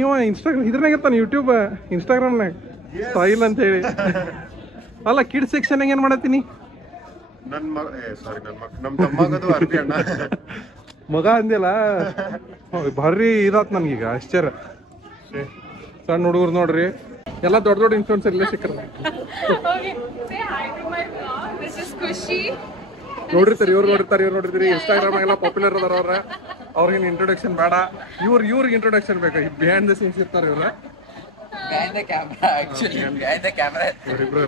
ಇವ ಇದ್ರಾಗ ಇರ್ತಾನೆ ಯೂಟ್ಯೂಬ್ ಇನ್ಸ್ಟಾಗ್ರಾಮ್ನಾಗ ಸ್ಟೈಲ್ ಅಂತ ಹೇಳಿ. ಅಲ್ಲ ಕಿಡ್ಸ್ ಸೆಕ್ಷನ್ ಏನ್ ಮಾಡತ್ತೀನಿ ಮಗ ಅಂದಿಲ್ಲ ಭಾರಿ ಇದಾತ್ ನನ್ಗೀಗ ಆಶ್ಚರ್ಯ. ಸಣ್ಣ ಹುಡುಗರು ನೋಡ್ರಿ ಎಲ್ಲ ದೊಡ್ಡ ದೊಡ್ಡ ಇನ್ಫ್ಲುಯೆನ್ಸರ್ ಇಲ್ಲೇ ಸಿಕ್ಕರ ನೋಡಿರ್ತಾರೆ. ಇವ್ರು ನೋಡಿರ್ತೀರಿ ಇನ್ಸ್ಟಾಗ್ರಾಮ್ ಎಲ್ಲ ಪಾಪ್ಯುಲರ್ ಅದಾರ ಅವ್ರಿಗೆ ಇಂಟ್ರೊಡಕ್ಷನ್ ಬೇಡ, ಇವ್ರಿಗೆ ಇಂಟ್ರೊಡಕ್ಷನ್ ಬೇಕು. ಬಿಹೈಂಡ್ ದ ಸೀನ್ಸ್ ಇರ್ತಾರೆ ಇವ್ರ.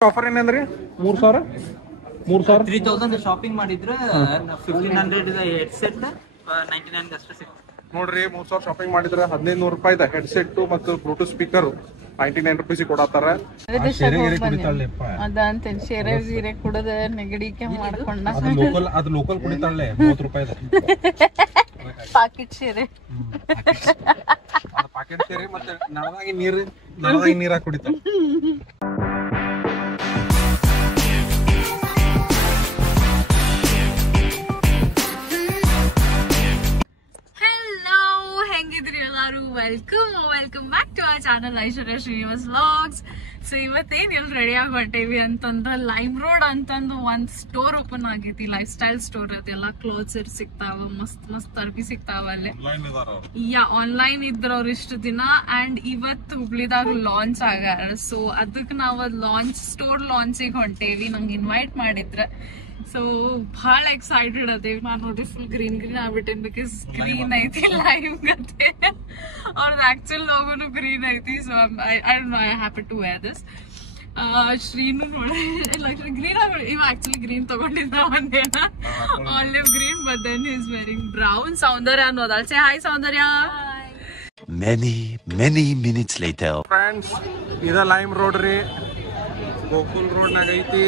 ಆಫರ್ ಏನಂದ್ರಿ? 3000 ಶಾಪಿಂಗ್ ಮಾಡಿದ್ರೆ 1500 ಹೆಡ್ ಸೆಟ್ 99 ಅಷ್ಟೇ ಸಿಗ್ತದೆ ನೋಡ್ರಿ. 3000 ಶಾಪಿಂಗ್ ಮಾಡಿದ್ರೆ 1500 ರೂಪಾಯಿದ ಹೆಡ್ ಸೆಟ್ ಮತ್ತು ಬ್ಲೂಟೂತ್ ಸ್ಪೀಕರ್ 99 ರೂಪಾಯಿ ಕೊಡತ್ತಾರ. ಅದಂತ ಶೇರೆ ಗೀರೆ ಕುಡದ ನೆಗಡಿಕೆ ಮಾಡ್ಕೊಂಡ ಅದು ಲೋಕಲ್ ಕುಡಿತಾಳೆ 30 ರೂಪಾಯಿದ ಪಾಕೆಟ್ ಶೇರೆ ಪಾಕೆಟ್ ಶೇರೆ ಮತ್ತೆ ನಳದಾಗಿ ನೀರಾಗಿ ಕುಡಿತಾಳ. Welcome back to our channel Aishwarya Srinivas vlogs. So ಇವತ್ತೇನ್ ಎಲ್ಲಿ ರೆಡಿ ಆಗಿ ಹೊಂಟೇವಿ ಅಂತಂದ್ರ ಲೈಮ್ ರೋಡ್ ಅಂತಂದು ಒಂದ್ ಸ್ಟೋರ್ ಓಪನ್ ಆಗೈತಿ, ಲೈಫ್ ಸ್ಟೈಲ್ ಸ್ಟೋರ್. ಅದೆಲ್ಲ ಕ್ಲೋತ್ಸ್ ಸಿಗ್ತಾವ, ಮಸ್ತ್ ಅರ್ಬಿ ಸಿಗ್ತಾವ ಅಲ್ಲೇ. ಆನ್ಲೈನ್ ಇದ್ರ ಅವ್ರ ಇಷ್ಟು ದಿನ ಅಂಡ್ ಇವತ್ತು ಹುಬ್ಳಿದಾಗ ಲಾಂಚ್ ಆಗ್ಯಾರ. ಸೊ ಅದಕ್ಕೆ ನಾವ್ ಸ್ಟೋರ್ ಲಾಂಚಿಗೆ ಹೊಂಟೇವಿ. ನಂಗೆ ಇನ್ವೈಟ್ ಮಾಡಿದ್ರ. ಸೊ ಬಹಳ ಎಕ್ಸೈಟೆಡ್ ಅದೇವಿ. ನಾನು ನೋಡಿ ಫುಲ್ ಗ್ರೀನ್ ಆಗ್ಬಿಟ್ಟೇನ್, ಬಿಕಾಸ್ ಗ್ರೀನ್ ಐತಿ ಲೈವ್ ಗತೆ. ಅವ್ರದ್ದು ಆಕ್ಚುಲ್ ಲೋಗೋನು ಗ್ರೀನ್ ಐತಿ. So I happy to wear this. Srinu ನೋಡಿ ಗ್ರೀನ್ ಆಗಿ ಇವ ಆಕ್ಚುಲಿ ಗ್ರೀನ್ ತಗೊಂಡಿದ್ದ ಒಂದೇನ olive green, but then is wearing brown. Soundarya ಅನ್ನೋದಾಳ. Say hi Soundarya. many minutes later. Friends, ಇದ ಲೈಮ್ ರೋಡ್ ರೀ, ಗೋಕುಲ್ ರೋಡ್ನಾಗ ಐತಿ.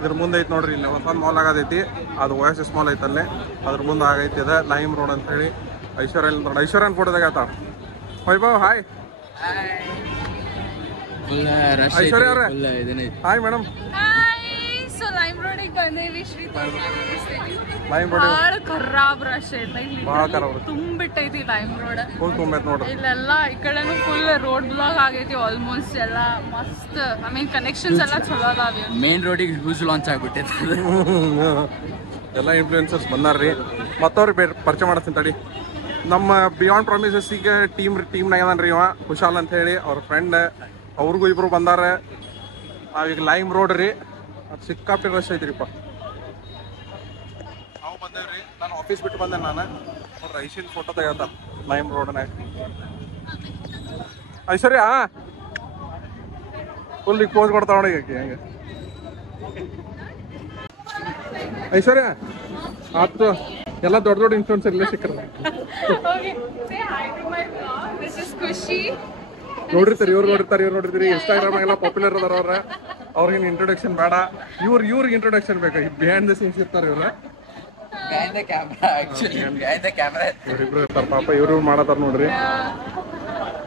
ಇದ್ರ ಮುಂದೆ ಐತಿ ನೋಡ್ರಿ, ಇಲ್ಲಿ ಹೊಸೊಂದು ಮಾಲ್ ಆಗದೈತಿ. ಅದು OSS ಮಾಲ್ ಐತಲ್ಲೇ, ಅದ್ರ ಮುಂದೆ ಆಗೈತಿ. ಅದ ಲೈಮ್ ರೋಡ್ ಅಂತ ಹೇಳಿ. ಐಶ್ವರ್ಯನ್ ಫೋಟೋದಾಗ ಆತ. ವೈಭವ್ ಹಾಯ್. ಐಶ್ವರ್ಯ ಅವ್ರೆ ಹಾಯ್ ಮೇಡಮ್. ಸೊ ಲೈಮ್ ರೋಡಿಗೆ ಬಂದೇವಿ. ಲೈಮ್ ರೋಡ್ ಬಹಳ ಖರಾಬ್ ರಶ್ ಐತಿ, ಭಾಳ ಖರಾಬ್ ತುಂಬಿಟ್ಟೈತಿ ಲೈಮ್ ರೋಡ್. ಫುಲ್ ತುಂಬೈತಿ ನೋಡ್ರಿ. ಇಲ್ಲೆಲ್ಲ ಈ ಕಡೆನು ಫುಲ್ ರೋಡ್ ಬ್ಲಾಕ್ ಆಗೈತಿ ಆಲ್ಮೋಸ್ಟ್. ಎಲ್ಲ ಮಸ್ತ್, ಐ ಮೀನ್ ಕನೆಕ್ಷನ್ಸ್ ಎಲ್ಲ ಚಲೋ ಅದಾವ. ಮೇನ್ ರೋಡಿಗೆ ಯೂಸ್ ಲಾಂಚ್ ಆಗ್ಬಿಟ್ಟೈತೆ. ಎಲ್ಲ ಇನ್ಫ್ಲುಯೆನ್ಸರ್ಸ್ ಬಂದಾರ್ರಿ. ಮತ್ತವ್ರಿಗೆ ಪರಿಚಯ ಮಾಡತ್ತೀನಿ ತಡಿ. ನಮ್ಮ ಬಿಯಾಂಡ್ ಪ್ರಾಮಿಸಸ್ ಈಗ ಟೀಮ್ನಾಗ ಅದಾನ್ರಿ ಇವ ಕುಶಾಲ್ ಅಂತ ಹೇಳಿ, ಅವ್ರ ಫ್ರೆಂಡ್. ಅವ್ರಿಗೂ ಇಬ್ರು ಬಂದಾರ. ನಾವೀಗ ಲೈಮ್ ರೋಡ್ ರೀ, ಅದು ಸಿಕ್ಕಾಪಟ್ಟೆ ರಶ್ ಐತ್ರಿಪ್ಪ. ನಾವು ಬಂದೇವ್ರಿ. ನಾನು ಆಫೀಸ್ ಬಿಟ್ಟು ಬಂದೆ. ನಾನು ನೋಡ್ರಿ ಐಶಿನ್ ಫೋಟೋ ತೆಗತ್ತ ಲೈಮ್ ರೋಡ್ನಾಗ. ಐಶ್ವರ್ಯ ಫುಲ್ ಈಗ ಪೋಸ್ ಕೊಡ್ತಾವ ನೋಡಿ ಹಂಗೆ. ಐಶ್ವರ್ಯ ಆತು ಎಲ್ಲ ದೊಡ್ಡ ದೊಡ್ಡ ಇನ್ಫ್ಲುಯೆನ್ಸರ್ ಇಲ್ಲೇ ಸಿಕ್ಕರ ನೋಡಿರ್ತಾರೆ. ಇವ್ರು ನೋಡಿರ್ತೀರಿ ಇನ್ಸ್ಟಾಗ್ರಾಮ್ ಎಲ್ಲ ಪಾಪ್ಯುಲರ್ ಅದಾರ ಅವ್ರಿಗೆ ಇಂಟ್ರೊಡಕ್ಷನ್ ಬೇಡ, ಇವ್ರಿಗೆ ಇಂಟ್ರೊಡಕ್ಷನ್ ಬೇಕು. ಬಿಹೈಂಡ್ ದ ಸೀನ್ಸ್ ಇರ್ತಾರೆ ಇವ್ರ. ಇವ್ರಿಬ್ರು ಇರ್ತಾರ ಪಾಪ, ಇವ್ರು ಮಾಡತಾರ ನೋಡ್ರಿ.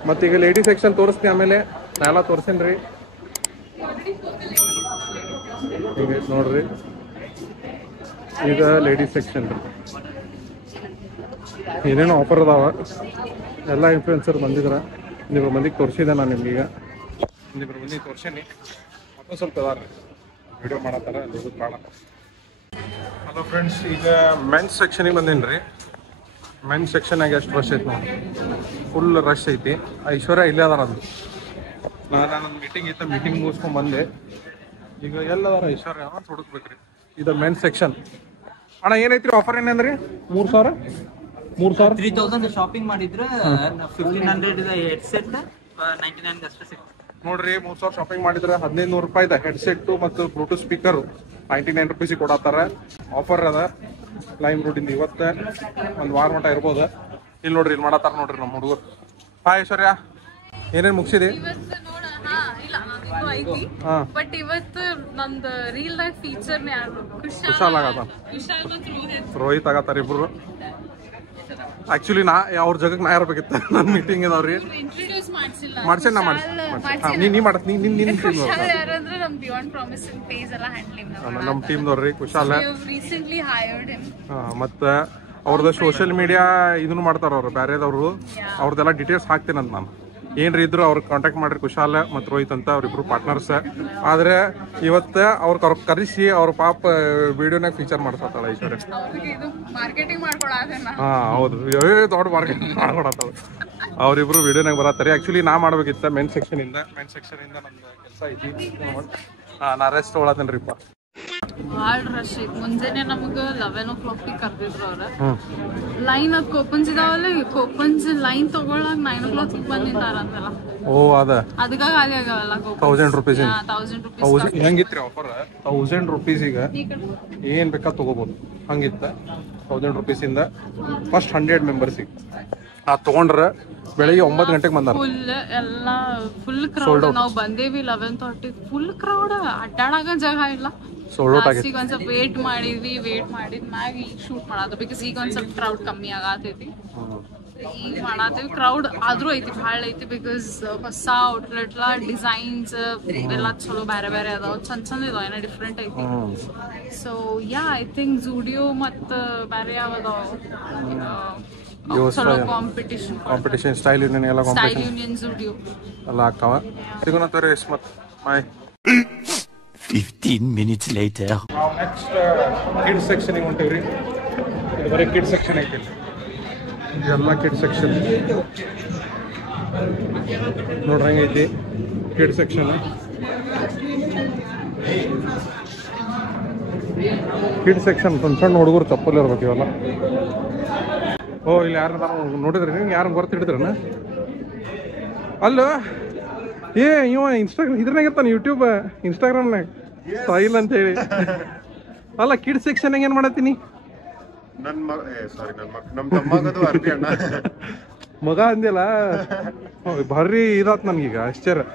ಮತ್ತೀಗ ಲೇಡಿ ಸೆಕ್ಷನ್ ತೋರಿಸ್ತೀನಿ, ಆಮೇಲೆ ನಾನೆಲ್ಲ ತೋರಿಸ್ತೀನಿ. ಹಿಂಗೆ ನೋಡ್ರಿ, ಈಗ ಲೇಡೀಸ್ ಸೆಕ್ಷನ್ ರೀ. ಏನೇನು ಆಫರ್ ಅದಾವ. ಎಲ್ಲ ಇನ್ಫ್ಲುಯೆನ್ಸರ್ ಬಂದಿದ್ರ. ಒಂದಿಬ್ರು ಮಂದಿಗೆ ತೋರಿಸಿದೆ ನಾನು ನಿಮ್ಗೀಗ. ಒಂದಿಬ್ರು ಮಂದಿಗೆ ತೋರ್ಸೀನಿ. ಮತ್ತೊಂದು ಸ್ವಲ್ಪ ಅದಾರ ವಿಡಿಯೋ ಮಾಡತ್ತಾರ, ದುಡ್ಡು ಬೇಡ. ಹಲೋ ಫ್ರೆಂಡ್ಸ್, ಈಗ ಮೆನ್ಸ್ ಸೆಕ್ಷನಿಗೆ ಬಂದೇನಿ ರೀ. ಮೆನ್ಸ್ ಸೆಕ್ಷನಾಗ ಎಷ್ಟು ರಶ್ ಐತಿ ನೋಡಿ, ಫುಲ್ ರಶ್ ಐತಿ. ಐಶ್ವರ್ಯ ಇಲ್ಲೇ ಅದಾರ. ಅದು ನಾನೊಂದು ಮೀಟಿಂಗ್ ಇತ್ತು, ಮೀಟಿಂಗ್ ಮುಗಿಸ್ಕೊಂಡು ಬಂದೆ. ಈಗ ಎಲ್ಲದಾರ ಐಶ್ವರ್ಯ ಅಂತ ಹುಡುಕ್ಬೇಕ್ರಿ. ಇದು ಮೆನ್ಸ್ ಸೆಕ್ಷನ್. ಅಣ್ಣ ಏನೈತ್ರಿ ಆಫರ್ ಏನಂದ್ರಿ? 3000 ಶಾಪಿಂಗ್ ಮಾಡಿದ್ರೆ 1500 ಹೆಡ್ ಸೆಟ್ 99 ಅಷ್ಟೇ ಸಿಗ್ತದೆ ನೋಡ್ರಿ. 3000 ಶಾಪಿಂಗ್ ಮಾಡಿದ್ರೆ 1500 ರೂಪಾಯಿದ ಹೆಡ್ ಸೆಟ್ ಮತ್ತು ಬ್ಲೂಟೂತ್ ಸ್ಪೀಕರ್ 99 ರೂಪಾಯಿ ಕೊಡತ್ತಾರ. ಆಫರ್ ಅದ ಲೈಮ್ ರೋಡ್ ಇಂದ. ಇವತ್ತ ಒಂದು ವಾರ ಮಟ್ಟ ಇರ್ಬೋದು. ಇಲ್ಲಿ ನೋಡ್ರಿ, ಇಲ್ಲಿ ಮಾಡತ್ತಾರ ನೋಡ್ರಿ ನಮ್ಮ ಹುಡುಗರು. ಹಾಯ್ ಐಶ್ವರ್ಯ, ಏನೇನು ಮುಗಿಸಿದೆ? ಬಟ್ ಇವತ್ತು ನಮ್ದು ರೀಲ್ ದಾಗ ಫೀಚರ್ ಕುಶಾಲ್ ಆಗತ್ತ, ರೋಹಿತ್ ಆಗತ್ತಾರ ಇಬ್ರು. ಆಕ್ಚುಲಿ ಅವ್ರ ಜಗಕ್ಕೆ ನಾ ಇರ್ಬೇಕಿತ್ತು. ನನ್ನ ಮೀಟಿಂಗ್ ಇದಾವ್ರಿ. ಮಾಡ್ಸೇನ್ ನಾ ನಮ್ಮ ಟೀಮ್ದವ್ರಿ ಕುಶಾಲ್. ಮತ್ತ ಅವ್ರದ್ದು ಸೋಷಿಯಲ್ ಮೀಡಿಯಾ ಇದನ್ನು ಮಾಡ್ತಾರ ಅವ್ರು ಬೇರೆದವ್ರು, ಅವ್ರದ್ದೆಲ್ಲ ಡೀಟೇಲ್ಸ್ ಹಾಕ್ತೀನಂತ ನಾನು. ಏನ್ರಿ ಇದ್ರು ಅವ್ರಿಗೆ ಕಾಂಟ್ಯಾಕ್ಟ್ ಮಾಡ್ರಿ, ಕುಶಾಲ್ ಮತ್ತು ರೋಹಿತ್ ಅಂತ ಅವ್ರಿಬ್ರು ಪಾರ್ಟ್ನರ್ಸ್. ಆದ್ರೆ ಇವತ್ತು ಅವ್ರ ಕರೆಸಿ ಅವ್ರ ಪಾಪ ವಿಡಿಯೋನಾಗ ಫೀಚರ್ ಮಾಡ್ಸತ್ತಾಳ ಐಶ್ವರ್ಯ. ಹಾ ಹೌದು, ದೊಡ್ಡ ಮಾರ್ಕೆಟಿಂಗ್ ಮಾಡ್ಕೊಡತ್ತಾಳ. ಅವ್ರಿಬ್ರು ವಿಡಿಯೋನಾಗ ಬರತ್ತಾರೆ. ಆಕ್ಚುಲಿ ನಾ ಮಾಡ್ಬೇಕಿತ್ತ ಮೆನ್ ಸೆಕ್ಷನ್ ಇಂದ ನಮ್ದು ಕೆಲಸ ಐತಿ. ನಾ ರೆಸ್ಟ್ ತೊಗೊಳತ್ತೇನ್ರಿಪ್ಪ. ಭಾಳ ರಶ್ ಐತಿ. ಮುಂಜಾನೆ ನಮ್ಗೆ 11 o'clock ಕರ್ದಿದ್ರು ಅವ್ರ. ಲೈನ್ ಅದು ಕೋಪನ್ಸ್ ಇದಾವಲ್ಲ, ಕೋಪನ್ಸ್ ಲೈನ್ ತಗೊಳಕ್ 9 o'clock ಬಂದಿದ್ದಾರಂತಲ್ಲ. ಓ ಅದ ಅದಕ್ಕ ಖಾಲಿ ಆಗವಲ್ಲ. 1000 rupees. 1000 rupees ಹೆಂಗಿತ್ರಿ ಆಫರ್? 1000 rupees ಏನ್ ಬೇಕಾ ತಗೋಬಹುದು. ಹಂಗಿತ್ತ 1000 rupees ಇಂದ ಫಸ್ಟ್ 100 ಮೆಂಬರ್ಸಿಗೆ ತಗೊಂಡ್ರ ಬೆಳಿಗ್ಗೆ 9 ಗಂಟೆಗೆ ಬಂದಾರ. Full crowd. ನಾವು ಬಂದೇವಿ 11:30. ಫುಲ್ ಕ್ರೌಡ್, ಅಡ್ಡಾಡಕ ಜಾಗ ಇಲ್ಲ. ಈಗ ಒಂದ್ ಸ್ವಲ್ಪ ವೇಟ್ ಮಾಡಿದ್ ಮ್ಯಾಗ ಈಗ ಶೂಟ್ ಮಾಡೋದು. ಬಿಕಾಸ್ ಈಗ ಒಂದ್ ಸ್ವಲ್ಪ ಕ್ರೌಡ್ ಕಮ್ಮಿ ಆಗತೈತಿ. ಈಗ ಮಾಡತ್ತೇವಿ. ಕ್ರೌಡ್ ಆದ್ರೂ ಐತಿ, ಭಾಳ ಐತಿ. ಬಿಕಾಸ್ ಹೊಸ ಔಟ್ಲೆಟ್ ಡಿಸೈನ್ಸ್ ಎಲ್ಲ ಚಲೋ ಬೇರೆ ಬೇರೆ ಅದಾವ, ಚಂದ ಇದಾವ, ಏನೋ ಡಿಫ್ರೆಂಟ್ ಐತಿ. So yeah I think Zudio ಮತ್ತ ಬೇರೆ ಯಾವ್ದಾವ ಚಲೋ ಕಾಂಪಿಟಿಷನ್ ಸ್ಟೈಲ್ ಯೂನಿಯನ್ ಎಲ್ಲ ಯೂನಿಯನ್ ಜೂಡಿಯೋ ಎಲ್ಲ ಆಗ್ತಾವ. ಸಿಗೋಣ ಇಸ್ಮತ್. ಬಾಯ್. 15 minutes later. ನಾವು ನೆಕ್ಸ್ಟ್ ಕಿಡ್ಸ್ ಸೆಕ್ಷನಿಗೆ ಹೊಂಟೇವ್ರಿ. ಇದು ಬರೀ ಕಿಡ್ಸ್ ಸೆಕ್ಷನ್ ಐತಿ. ಇದೆಲ್ಲ ಕಿಡ್ಸ್ ಸೆಕ್ಷನ್ ನೋಡ್ರಿ ಹೆಂಗೈತಿ ಕಿಡ್ಸ್ ಸೆಕ್ಷನ್. ಕಿಡ್ಸ್ ಸೆಕ್ಷನ್ ಸಣ್ಣ ಹುಡುಗರು ತಪ್ಪಲ್ಲಿ ಇರ್ಬೇಕು ಇವೆಲ್ಲ. ಓ ಇಲ್ಲಿ ಯಾರು ನೋಡಿದ್ರಿ ನೀವು? ಯಾರು ಗೊತ್ತಿಡ್ತೀರನ? ಅಲ್ಲ ಇವ ಇದ್ರಾಗ ಇರ್ತಾನೆ, ಯೂಟ್ಯೂಬ್ ಇನ್ಸ್ಟಾಗ್ರಾಮ್ನಾಗ ಸ್ಟೈಲ್ ಅಂತ ಹೇಳಿ. ಅಲ್ಲ ಕಿಡ್ಸ್ ಸೆಕ್ಷನ್ ಏನ್ ಮಾಡತ್ತೀನಿ? ಮಗ ಅಂದಿಲ್ಲ, ಭಾರಿ ಇದಾತ್ ನನ್ಗೀಗ ಆಶ್ಚರ್ಯ.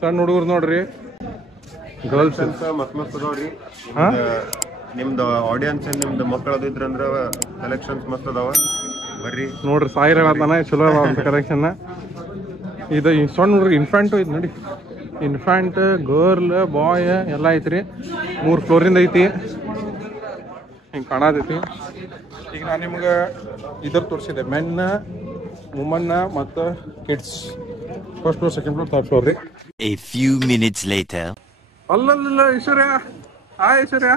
ಸಣ್ಣ ಹುಡುಗರು ನೋಡ್ರಿ, ಗರ್ಲ್ಸ್ ಮಸ್ತ್ ಅದಾವ್ರಿ. ನಿಮ್ದು ಆಡಿಯನ್ಸ್ ನಿಮ್ದು ಮಕ್ಕಳದು ಇದ್ರಂದ್ರ ಕಲೆಕ್ಷನ್ಸ್ ಮಸ್ತ್ ಅದಾವ. ಬರ್ರಿ ನೋಡ್ರಿ. ಸಾಯಿರ ಹೇಳ್ತಾನೆ ಚಲೋ ಕಲೆಕ್ಷನ್. ಇದು ಸಣ್ಣ ಹುಡುಗ್ರಿ ಇನ್ಫ್ಯಾಂಟು ಐತಿ ನೋಡಿ. ಇನ್ಫ್ಯಾಂಟ್, ಗರ್ಲ್, ಬಾಯ್ ಎಲ್ಲ ಐತ್ರಿ. 3 ಫ್ಲೋರಿಂದ ಐತಿ. ಹಿಂಗೆ ಕಾಣತೈತಿ. ಈಗ ನಾನು ನಿಮ್ಗೆ ಇದ್ರ ತೋರಿಸಿದೆ, ಮೆನ್, ವುಮನ್ ಮತ್ತು kids. First floor, second floor, third floor ರೀ. A few minutes later. ಅಲ್ಲಲ್ಲ ಐಶ್ವರ್ಯ, ಐಶ್ವರ್ಯ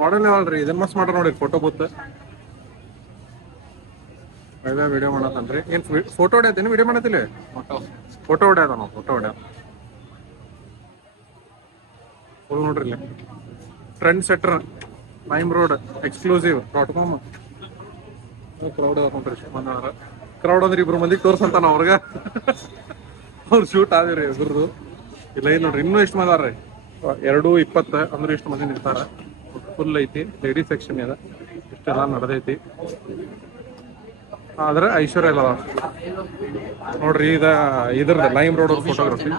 ಮಾಡಲ್ ಯಾವಲ್ರಿ? ಇದನ್ನ ಮಸ್ತ್ ಮಾಡ್ರ ನೋಡಿ. ಫೋಟೋ ಬೂತ್ ಅದ ವಿಡಿಯೋ ಮಾಡತ್ತನ್ರಿ. ಏನ್ ಫೋಟೋ ಹೊಡ್ಯಾತೇನು? ವಿಡಿಯೋ ಮಾಡತ್ತಿಲ್ಲ? ಫೋಟೋ ಹೊಡ್ಯಾದ ನಾವು. ಫೋಟೋ ಹೊಡ್ಯಾದ ಫುಲ್ ನೋಡ್ರಿ. ಇಲ್ಲಿ trend centre, lime road exclusive.com. Crowd ಅದ. ಕ್ರೌಡ್ ಅಂದ್ರೆ 2 ಮಂದಿಗೆ ತೋರ್ಸಂತಾನ ಅವ್ರಿಗೆ. ಅವ್ರು ಶೂಟ್ ಆದಿರಿ ಇದ್ರದ್ದು. ಇಲ್ಲ ಏನ್ ನೋಡ್ರಿ, ಇನ್ನೂ ಎಷ್ಟು ಮಂದಿ ಅದಾರ್ರಿ? 2:20 ಅಂದ್ರೆ ಎಷ್ಟು ಮಂದಿ ನಿಂತಾರ. ಫುಲ್ ಐತಿ. ಲೇಡೀಸ್ ಸೆಕ್ಷನ್ ಅದ. ಇಷ್ಟೆಲ್ಲ ನಡೆದೈತಿ. ಆದ್ರೆ ಐಶ್ವರ್ಯ ಎಲ್ಲ ನೋಡ್ರಿ. ಇದ್ರದ LimeRoad photography.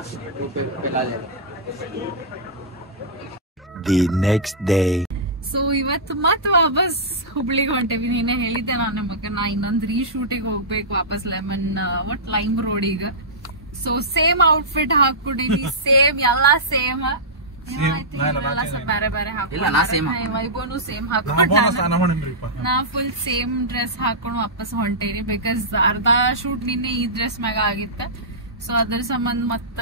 The next day. So ಇವತ್ತು ಮತ್ ವಾಪಸ್ ಹುಬ್ಳಿಗೆ ಹೊಂಟೇವಿ. ನೀನೇ ಹೇಳಿದ್ದೆ ನಾನು ನಿಮಗೆ, ನಾ ಇನ್ನೊಂದು ರೀಶೂಟಿಗೆ ಹೋಗ್ಬೇಕು ವಾಪಸ್ ಒಟ್ ಲೈಮ್ ರೋಡಿಗ. ಸೊ ಸೇಮ್ ಔಟ್ಫಿಟ್ ಹಾಕೊಂಡಿನಿ, ಸೇಮ್ ಎಲ್ಲಾ ಸೇಮ್. ಬೇರೆ ಬೇರೆ ವೈಭವನು ಸೇಮ್ ಹಾಕೊಂಡ. ನಾ ಫುಲ್ ಸೇಮ್ ಡ್ರೆಸ್ ಹಾಕೊಂಡು ವಾಪಸ್ ಹೊಂಟೇನಿ. ಬಿಕಾಸ್ ಅರ್ಧ ಶೂಟ್ ನಿನ್ನೆ ಈ ಡ್ರೆಸ್ ಮ್ಯಾಗ ಆಗಿತ್ತ. ಸೊ ಅದ್ರ ಸಂಬಂಧ ಮತ್ತ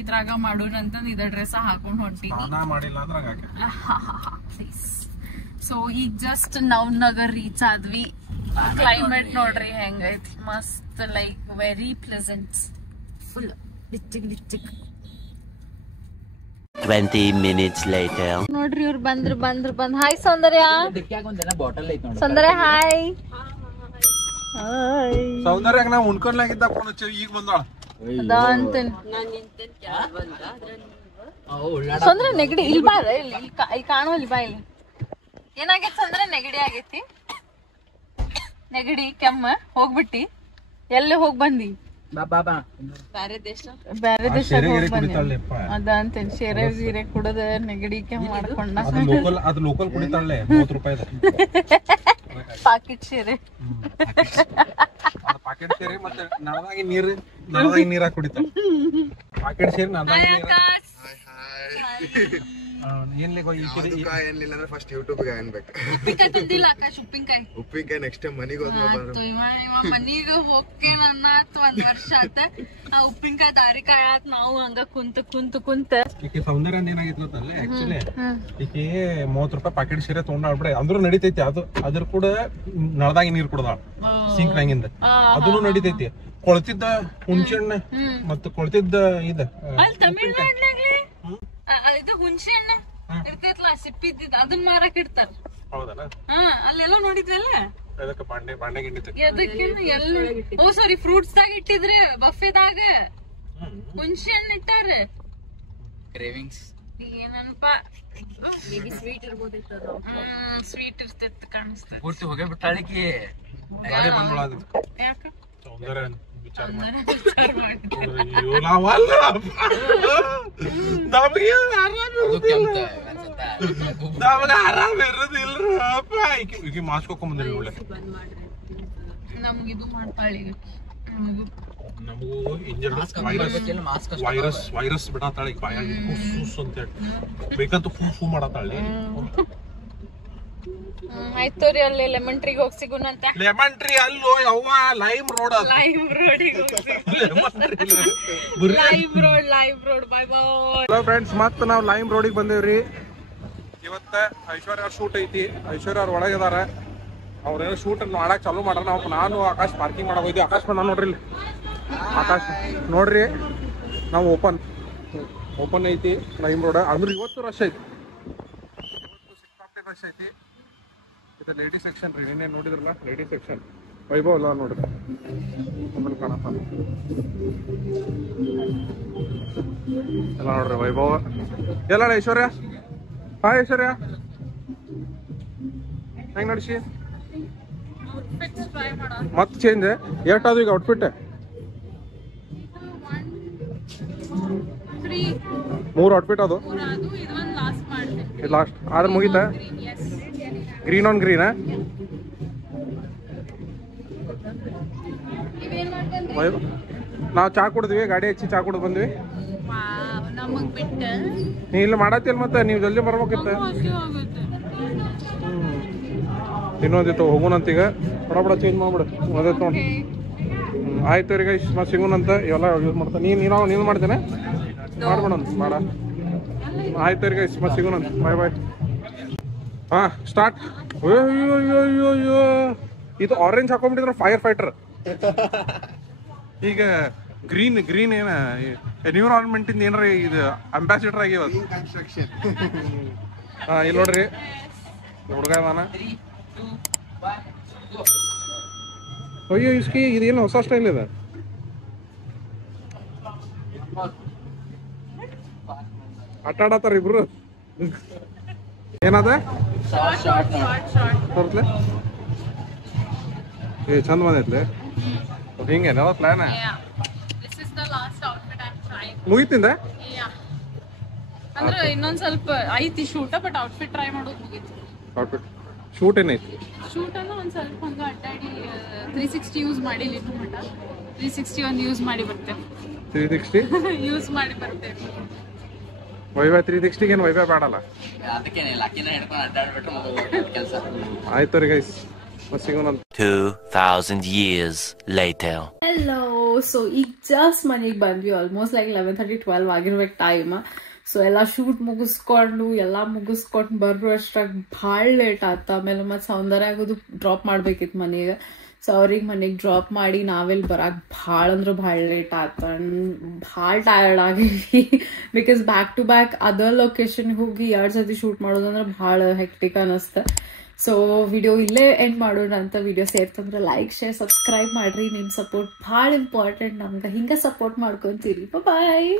ಇದ್ರಾಗ ಮಾಡೋಣ ಅಂತ ಇದ ಡ್ರೆಸ್ ಹಾಕೊಂಡ್ ಹೊಂಟೀನಿ. ಸೊ ಈಗ ಜಸ್ಟ್ ನವನಗರ್ ರೀಚ್ ಆದ್ವಿ. ಕ್ಲೈಮೇಟ್ ನೋಡ್ರಿ ಹೆಂಗೈತಿ, ಮಸ್ತ್. Like very pleasant. ಫುಲ್ ಲಿಚ್ಚಿಗ್ 20 minutes later. ನೋಡ್ರಿ ಇವ್ರು ಬಂದ್. ಹಾಯ್ ಸೌಂದರ್ಯ. ಸೌಂದರ್ಯ ಹಾಯ್. ಸೌಂದರ್ಯಾಗ ನಾವು ಉಣ್ಕೊಂಡ್ಲಾಗಿದ್ದ ಈಗ ಬಂದಾಳ. ಸೌಂದರ್ಯ ನೆಗಡಿ ಇಲ್ಲಿ ಬಾ, ಇಲ್ಲಿ ಕಾಣುವಲ್ಲಿ ಬಾ. ಇಲ್ಲಿ ಏನಾಗೈತಿ ಸೌಂದರ್ಯ? ನೆಗಡಿ ಆಗೈತಿ. ನೆಗಡಿ ಕೆಮ್ಮ ಹೋಗ್ಬಿಟ್ಟಿ. ಎಲ್ಲಿ ಹೋಗ್ ಬಂದಿ? ಬ್ಯಾರೆ ದೇಶ ಹೋಗ್ ಬಂದಿ. ಅದ ಅಂತೇನ್ ಶೇರೆ ಗೀರೆ ಕುಡದ ನೆಗಡಿ ಕೆಮ್ಮ ಮಾಡ್ಕೊಂಡ. ಅದು ಲೋಕಲ್ ಕುಡಿತಾಳೆ 30 ರೂಪಾಯಿ ಪಾಕೆಟ್ ಶೇರೆ. ಪಾಕೆಟ್ ಸೇರಿ ಮತ್ತೆ ನಳದಾಗಿ ನೀರಾಗಿ ಕುಡಿತಾಳೆ. ಪಾಕೆಟ್ ಸೇರಿ ನಳದಾಗಿ ಏನ್ಲಿ ಏನಿಲ್ಲ ಅಂದ್ರೆ ಫಸ್ಟ್ ಯೂಟ್ಯೂಬ್ಗೆ ಅನ್ಬೇಕು. ಉಪ್ಪಿನಕಾಯಿ ತಂದಿಲ್ಲ ಆಕಾಶ್, ಉಪ್ಪಿನಕಾಯಿ ನೆಕ್ಸ್ಟ್ ಟೈಮ್ ಮನೆಗೆ ಮನೀಗ ಹೋಗ್ತೇನ ಅನ್ನತ್ 1 ವರ್ಷ ಆತ. ಆ ಉಪ್ಪಿನಕಾಯಿ ದಾರಿಕಾಯಿ ಆತ್, ನಾವು ಹಂಗ ಕುಂತ ಈಕೆ ಸೌಂದರ್ಯ ಏನಾಗಿತ್ತು ಆಕ್ಚುಲಿ ಈಕೆ 30 ರೂಪಾಯಿ ಪ್ಯಾಕೆಟ್ ಸೀರೆ ತಗೊಂಡಾಡ್ಬಿಡ್ರಿ ಅಂದ್ರೂ ನಡಿತೈತಿ. ಅದ್ರ ಕೂಡ ನಳದಾಗಿ ನೀರ್ ಕುಡ್ದಾಳ ಸಿಂಕ್ ನಂಗಿಂದ, ಅದನ್ನು ನಡಿತೈತಿ. ಕೊಳ್ತಿದ್ದ ಹುಣಸೆ ಹಣ್ಣು ಮತ್ತು ಕೊಳ್ತಿದ್ದ ಇದು ತಮಿಳ್ನಾಡ್ನಾಗ್ಲಿ ಇದು ಹುಣಸೆ ಹಣ್ಣ ಇರ್ತೈತ್ಲಾ ಸಿಪ್ಪಿದ್ದಿದ್ ಅದನ್ನ ಮಾರಕ್ ಇಡ್ತಾರ. ಹೌದಲ್ಲ? ಅಲ್ಲೆಲ್ಲ ನೋಡಿದ್ವಲ್ಲ. ಬಾಂಡೆ ಗಿಂಡಿ ಓ ಸಾರಿ, ಫ್ರೂಟ್ಸ್ ದಾಗ ಇಟ್ಟಿದ್ರೆ ಬಫೆದಾಗ ಹುಣಸೆ ಹಣ್ಣು ಇಟ್ಟಾರ. ಕ್ರೇವಿಂಗ್ಸ್ ಏನಪ್ಪ ಸ್ವೀಟ್ ಇರ್ತೈತಿ ಕಾಣಿಸ್ತೈತಿ. ಪೂರ್ತಿ ಹೋಗೇ ಬಿಟ್ಟಾಳಿಕಿ. ಯಾಕ ಸೌಂದರ್ಯ ವಿಚಾರ ಮಾಡಿ ನಮಗೆ ಆರಾಮ ಇರೋದಿಲ್ರಪ್ಪ. ಈಗ ಮಾಸ್ಕ್ ಹಾಕೊಂಡ್ ಒಳ್ಳೆ ನಮ್ಗಿದು ಮಾಡ್ತಾಳಿ. ನಮಗೂ ವೈರಸ್ ಬಿಡತ್ತಾಳೆ ಈಗ ಬಾಯಾಗಿ ಫೂಸ್ ಅಂತ ಹೇಳಿ ಬೇಕಂತ ಫೂ ಮಾಡತ್ತಾಳೆ. ಆಯ್ತೋರಿ, ಅಲ್ಲಿ ಲೆಮನ್ ಟ್ರೀಗೆ ಹೋಗಿ ಸಿಗುನಂತ. ಲೆಮನ್ ಟ್ರೀ ಅಲ್ಲೋ ಯವ್ವ, lime road. Live road bye bye. Hello friends, ಮತ್ತೆ ನಾವು ಲೈಮ್ ರೋಡಿಗೆ ಬಂದೇವ್ರಿ. ಇವತ್ತ ಐಶ್ವರ್ಯ ಅವ್ರ ಶೂಟ್ ಐತಿ. ಐಶ್ವರ್ಯ ಅವ್ರ ಒಳಗಿದಾರ. ಅವ್ರೇನೋ ಶೂಟ್ ಮಾಡಕ್ ಚಾಲೂ ಮಾಡ್ರ. ನಾನು ಆಕಾಶ್ ಪಾರ್ಕಿಂಗ್ ಮಾಡಕ್ ಹೋಯ್ತೀವಿ. ಆಕಾಶ್ ಬಂದ ನೋಡ್ರಿ ಇಲ್ಲಿ. ಆಕಾಶ್ ನೋಡ್ರಿ, ನಾವು ಓಪನ್ ಐತಿ ಲೈಮ್ ರೋಡ್. ಅಂದ್ರೆ ಇವತ್ತು ರಶ್ ಐತಿ, ಸಿಕ್ಕಾಪಟ್ಟೆ ರಶ್ ಐತಿ. ಇದು ಲೇಡಿ ಸೆಕ್ಷನ್ ರೀ, ನಿನ್ನೆ ನೋಡಿದ್ರಲ್ಲ ಲೇಡಿ ಸೆಕ್ಷನ್. ವೈಭವ್ ಅಲ್ಲ ನೋಡ್ರಿ, ಆಮೇಲೆ ಕಾಣಪ್ಪ ಎಲ್ಲ ನೋಡ್ರಿ. ವೈಭವ್ ಎಲ್ಲ ಐಶ್ವರ್ಯ. ಹಾಯ್ ಐಶ್ವರ್ಯ, ಹೆಂಗ್ ನಡ್ಸಿ? ಮತ್ತೆ ಚೇಂಜ್ ಎಷ್ಟಾದ್ರು ಈಗ ಔಟ್ಫಿಟ್? 3 ಔಟ್ಫಿಟ್ ಅದು. ಇದು ಲಾಸ್ಟ್ ಆದ್ರೆ ಮುಗೀತಾ? ಗ್ರೀನ್ ಆನ್ ಗ್ರೀನಾ? ನಾವು ಚಾ ಕುಡಿದ್ವಿ, ಗಾಡಿ ಹಚ್ಚಿ ಚಾ ಕುಡಿದ್ ಬಂದ್ವಿ. ನೀ ಇಲ್ಲ ಮಾಡತ್ತಿಲ್ಲ, ಮತ್ತೆ ನೀವು ಜಲ್ದಿ ಬರ್ಬೇಕಿತ್ತ. ಇನ್ನೊಂದಿತ್ತು ಹೋಗೋಣಂತೀಗ. ಬಡ ಚೇಂಜ್ ಮಾಡ್ಬಿಡು, ಅದೇ ನೋಡಿ. ಆಯ್ತು ರೀ ಗೈಸ್, ಮತ್ತೆ ಸಿಗೋಣಂತ. ಇವೆಲ್ಲ ಯೂಸ್ ಮಾಡ್ತಾನೆ. ನೀನು ಮಾಡ್ತೇನೆ ಮಾಡ್ಬೇಡ ಮಾಡ. ಆಯ್ತು ರೀ ಗೈಸ್, ಮತ್ತೆ ಸಿಗೋಣಂತ. ಬಾಯ್ ಬಾಯ್. ಹಾಂ ಸ್ಟಾರ್ಟ್. ಅಯ್ಯೋ, ಇದು ಆರೆಂಜ್ ಹಾಕೊಂಡ್ಬಿಟ್ಟಿದ್ರೆ ಫೈರ್ ಫೈಟರ್. ಈಗ ಗ್ರೀನ್ ಏನ ಎನ್ವಿರಾನ್ಮೆಂಟ್ ಇಂದ ಏನಾರ ಇದು ಅಂಬಾಸಿಡರ್ ಆಗಿವ. ಹಾಂ ಇಲ್ಲಿ ನೋಡ್ರಿ, ಹುಡುಗ ಅದಾನ. ಅಯ್ಯೋ ಇಸ್ಕಿ, ಇದೇನು ಹೊಸ ಸ್ಟೈಲ್ ಇದೆ. ಆಟ ಆಡತ್ತಾರ ಇಬ್ರು. ಏನದ ತೋರ್ಸ್ಲೆ? ಏ ಚಂದ ಬಂದೈತ್ಲೆ. ಹಿಂಗೇನ ಪ್ಲಾನ್ ಮುಗಿತಿಂದ? ಅಂದ್ರೆ ಇನ್ನೊಂದ್ ಸ್ವಲ್ಪ ಐತಿ ಶೂಟ, ಬಟ್ ಔಟ್ಫಿಟ್ ಟ್ರೈ ಮಾಡೋದು ಮುಗೀತು. ಔಟ್ಫಿಟ್ ಶೂಟ್ ಏನೈತಿ? ಶೂಟ್ ಅನ್ನ ಒಂದ್ ಸ್ವಲ್ಪ ಹಂಗ ಅಡ್ಡಾಡಿ 360 ಯೂಸ್ ಮಾಡಿಲ್ಲ ಇನ್ನು ಮಟ. 360 ಒಂದು ಯೂಸ್ ಮಾಡಿ ಬರ್ತೇವೆ. 360 ಯೂಸ್ ಮಾಡಿ ಬರ್ತೇವೆ. ವೈಭವ 360 ಏನು ವೈಭವ ಬೇಡಲ್ಲ. ಆಯ್ತು ರೀ ಗೈಸ್, ಮತ್ತೆ ಸಿಗೋಣ. 2000 years later. ಹೆಲೋ, ಸೊ ಈಗ ಜಸ್ಟ್ ಮನೆಗೆ ಬಂದ್ವಿ. ಆಲ್ಮೋಸ್ಟ್ ಲೈಕ್ 11:30-12 ಆಗಿರ್ಬೇಕು ಟೈಮ್. ಸೊ ಎಲ್ಲ ಶೂಟ್ ಮುಗಿಸ್ಕೊಂಡು ಬರೋ ಅಷ್ಟಾಗ ಭಾಳ ಲೇಟ್ ಆತ. ಆಮೇಲೆ ಮತ್ತೆ ಸೌಂದರ್ಯ ಆಗೋದು ಡ್ರಾಪ್ ಮಾಡ್ಬೇಕಿತ್ತು ಮನೆಗೆ. ಸೊ ಅವ್ರಿಗೆ ಮನೆಗೆ ಡ್ರಾಪ್ ಮಾಡಿ ನಾವೆಲ್ಲಿ ಬರಕ್ಕೆ ಭಾಳ ಅಂದ್ರೆ ಭಾಳ ಲೇಟ್ ಆತ. ಭಾಳ ಟಯರ್ಡ್ ಆಗಿವಿ. Because back to back other ಲೊಕೇಶನ್ಗೆ ಹೋಗಿ 2 ಸತಿ ಶೂಟ್ ಮಾಡೋದಂದ್ರೆ ಭಾಳ ಹೆಕ್ಟಿಕ್ ಅನ್ನಿಸ್ತ. ಸೊ ವಿಡಿಯೋ ಇಲ್ಲೇ ಎಂಡ್ ಮಾಡೋಣ ಅಂತ. ವಿಡಿಯೋ ಸೇರ್ತಂದ್ರೆ ಲೈಕ್, ಶೇರ್, ಸಬ್ಸ್ಕ್ರೈಬ್ ಮಾಡ್ರಿ. ನಿಮ್ಮ ಸಪೋರ್ಟ್ ಭಾಳ ಇಂಪಾರ್ಟೆಂಟ್ ನಮ್ಗೆ. ಹಿಂಗೆ ಸಪೋರ್ಟ್ ಮಾಡ್ಕೊಂತೀರಿ. ಬಾಯ್.